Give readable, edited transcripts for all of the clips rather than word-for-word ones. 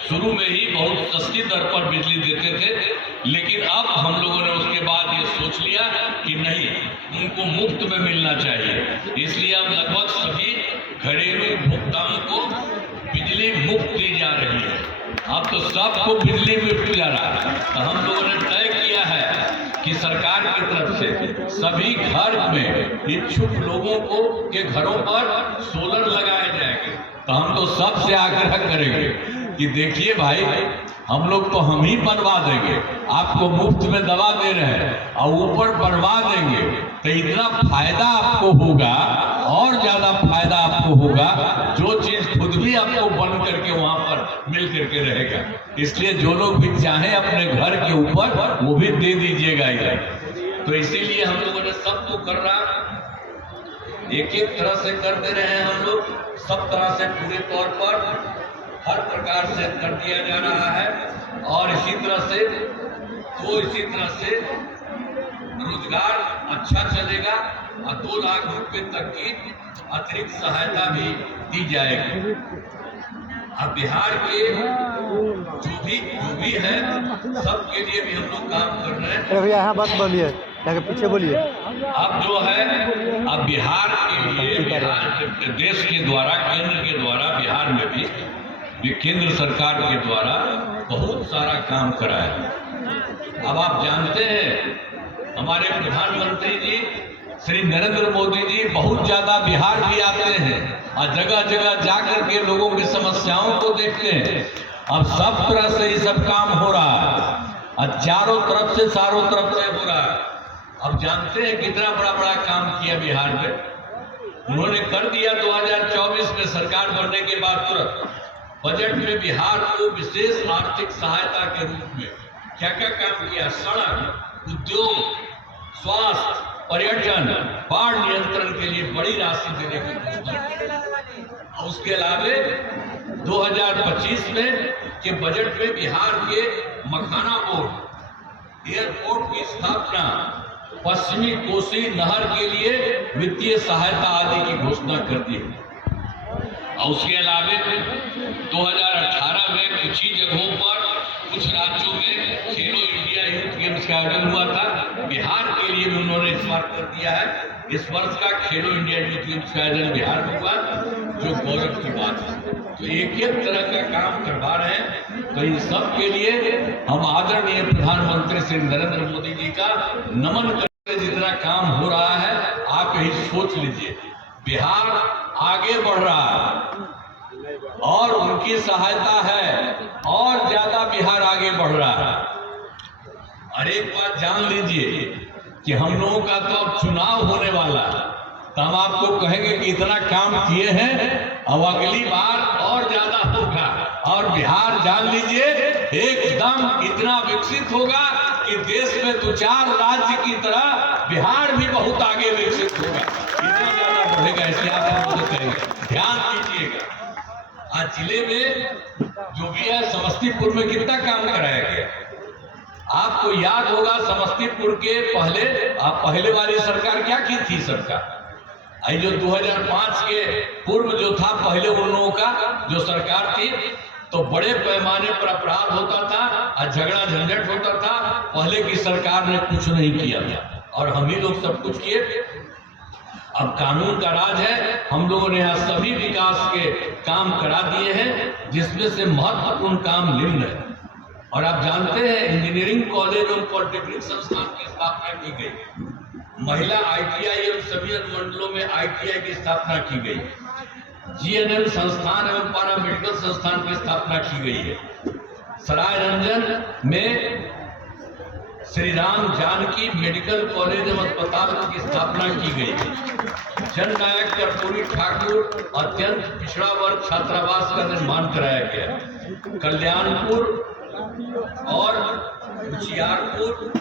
शुरू में ही बहुत सस्ती दर पर बिजली देते थे, लेकिन अब हम लोगों ने उसके बाद ये सोच लिया कि नहीं, उनको मुफ्त में मिलना चाहिए। इसलिए अब लगभग सभी घरेलू उपभोक्ताओं को बिजली मुफ्त दी जा रही है। अब तो सबको बिजली मुफ्त जा रहा है। तो हम लोगों ने तय किया है कि सरकार की तरफ से सभी घर में इच्छुक लोगों को के घरों पर सोलर लगाए जाएंगे। तो हम तो सबसे आग्रह करेंगे कि देखिए भाई, हम लोग तो हम ही बनवा देंगे, आपको मुफ्त में दवा दे रहे हैं और ऊपर बनवा देंगे, तो इतना फायदा आपको होगा और ज्यादा फायदा आपको होगा, जो चीज खुद भी आपको बन करके वहां पर मिल करके रहेगा। इसलिए जो लोग भी चाहें अपने घर के ऊपर वो भी दे दीजिएगा इधर। तो इसीलिए हम लोगों ने सबको कर रहा, एक एक तरह से कर दे रहे हैं हम लोग, सब तरह से पूरे तौर पर हर प्रकार से कर दिया जा रहा है। और इसी तरह से रोजगार अच्छा चलेगा और 2 लाख रुपए तक की अतिरिक्त सहायता भी दी जाएगी। अब बिहार के जो भी है सबके लिए भी हम लोग काम कर रहे हैं। यहाँ बात बोलिए, पीछे बोलिए। अब जो है, अब बिहार के लिए, बिहार देश के द्वारा, केंद्र के द्वारा बिहार में भी केंद्र सरकार के द्वारा बहुत सारा काम करा है। अब आप जानते हैं हमारे प्रधानमंत्री जी श्री नरेंद्र मोदी जी बहुत ज्यादा बिहार भी आते हैं और जगह जगह जाकर के लोगों की समस्याओं को देखते हैं। अब सब तरह से ये सब काम हो रहा है और चारों तरफ से हो रहा है। अब जानते हैं कितना बड़ा काम किया बिहार में। उन्होंने कर दिया 2024 में सरकार बनने के बाद तुरंत बजट में बिहार को विशेष आर्थिक सहायता के रूप में क्या क्या काम किया। सड़क, उद्योग, स्वास्थ्य, पर्यटन, बाढ़ नियंत्रण के लिए बड़ी राशि देने की घोषणा की। उसके अलावा 2025 में के बजट में बिहार के मखाना पोर्ट, एयरपोर्ट की स्थापना, पश्चिमी कोसी नहर के लिए वित्तीय सहायता आदि की घोषणा कर दी है। और उसके अलावा 2018 में कुछ ही जगहों पर, कुछ राज्यों में खेलो इंडिया यूथ गेम्स का आयोजन हुआ था। बिहार के लिए भी उन्होंने इस बार कर दिया है। इस वर्ष का खेलो इंडिया यूथ गेम्स का आयोजन बिहार में हुआ, जो गौरव की बात है। तो एक तरह का काम करवा रहे हैं। तो इन सब के लिए हम आदरणीय प्रधानमंत्री श्री नरेंद्र मोदी जी का नमन करते। जितना काम हो रहा है आप यही सोच लीजिए, बिहार आगे बढ़ रहा है और उनकी सहायता है और ज्यादा बिहार आगे बढ़ रहा है। और एक बात जान लीजिए कि हम लोगों का तो अब चुनाव होने वाला है, तो हम आपको कहेंगे कि इतना काम किए हैं, अब अगली बार और ज्यादा होगा। और बिहार जान लीजिए एकदम इतना विकसित होगा कि देश में 2-4 राज्य की तरह बिहार भी बहुत आगे विकसित होगा, इतना ज्यादा बढ़ेगा। इसलिए आप हमसे कहेंगे ध्यान दीजिएगा। आज जिले में जो भी है, समस्तीपुर में कितना काम कराया गया। आपको याद होगा समस्तीपुर के पहले वाली सरकार क्या की थी। सरकार आई जो 2005 के पूर्व जो था, पहले उन लोगों का जो सरकार थी, तो बड़े पैमाने पर अपराध होता था और झगड़ा झंझट होता था। पहले की सरकार ने कुछ नहीं किया था और हम ही लोग सब कुछ किए। अब कानून का राज है, हम लोगों ने यहाँ सभी विकास के काम करा दिए हैं, जिसमें से महत्वपूर्ण काम निम्न है। और आप जानते हैं इंजीनियरिंग कॉलेज एवं पॉलिटेक्निक संस्थान की स्थापना की गई, महिला ITI एवं सभी अनुमंडलों में ITI की स्थापना की गई, GNM संस्थान एवं पारा मेडिकल संस्थान की स्थापना की गई है। सराय रंजन में श्री राम जानकी मेडिकल कॉलेज एवं अस्पताल की स्थापना की गई है। जननायक कर्पूरी ठाकुर अत्यंत पिछड़ा वर्ग छात्रावास का निर्माण कराया गया। कल्याणपुर और उजियारपुर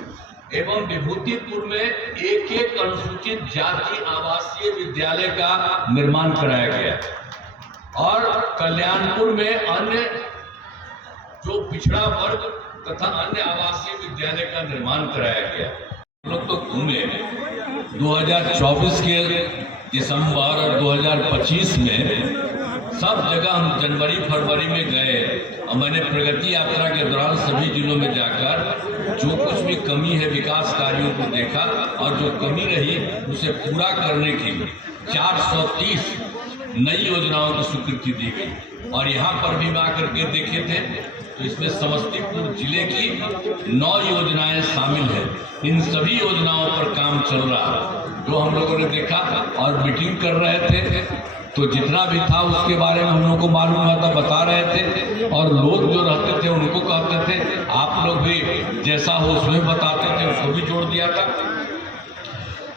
एवं विभूतिपुर में एक अनुसूचित जाति आवासीय विद्यालय का निर्माण कराया गया और कल्याणपुर में अन्य जो पिछड़ा वर्ग तथा अन्य आवासीय विद्यालय का निर्माण कराया गया। हम लोग तो घूमे 2024 के दिसंबर और 2025 में सब जगह हम जनवरी फरवरी में गए और मैंने प्रगति यात्रा के दौरान सभी जिलों में जाकर जो कुछ भी कमी है विकास कार्यों को देखा और जो कमी रही उसे पूरा करने के लिए 430 नई योजनाओं की स्वीकृति दी गई। और यहाँ पर भी मैं आकर के देखे थे तो इसमें समस्तीपुर जिले की 9 योजनाएं शामिल हैं। इन सभी योजनाओं पर काम चल रहा है जो हम लोगों ने देखा और मीटिंग कर रहे थे तो जितना भी था उसके बारे में हम लोग को मालूम हुआ था, बता रहे थे और लोग जो रहते थे उनको कहते थे आप लोग भी जैसा हो उसमें बताते थे, उसको भी जोड़ दिया था।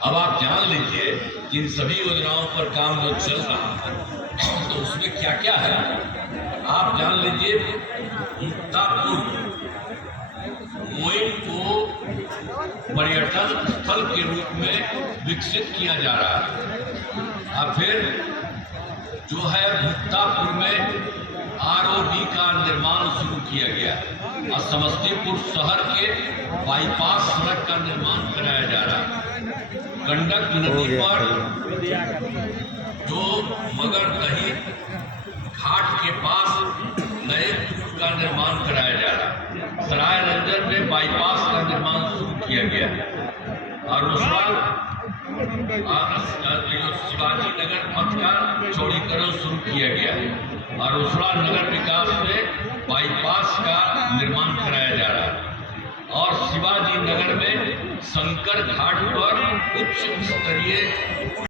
अब आप जान लीजिए कि इन सभी योजनाओं पर काम जो चल रहा है तो उसमें क्या क्या है आप जान लीजिए। मुक्तापुर मोइन को पर्यटन स्थल के रूप में विकसित किया जा रहा है। और फिर जो है मुक्तापुर में आरओबी का निर्माण शुरू किया गया और समस्तीपुर शहर के बाईपास सड़क का निर्माण कराया जा रहा है। गंडक नदी पर जो मगरदही घाट के पास नए पुल का निर्माण कराया जा रहा है। सराय रंजन में बाईपास का निर्माण शुरू किया गया और उसका शिवाजी नगर पथ का चौड़ीकरण शुरू किया गया और उसका नगर विकास में बाईपास का निर्माण कराया जा रहा है। और शिवाजी नगर में शंकर घाट पर उच्च स्तरीय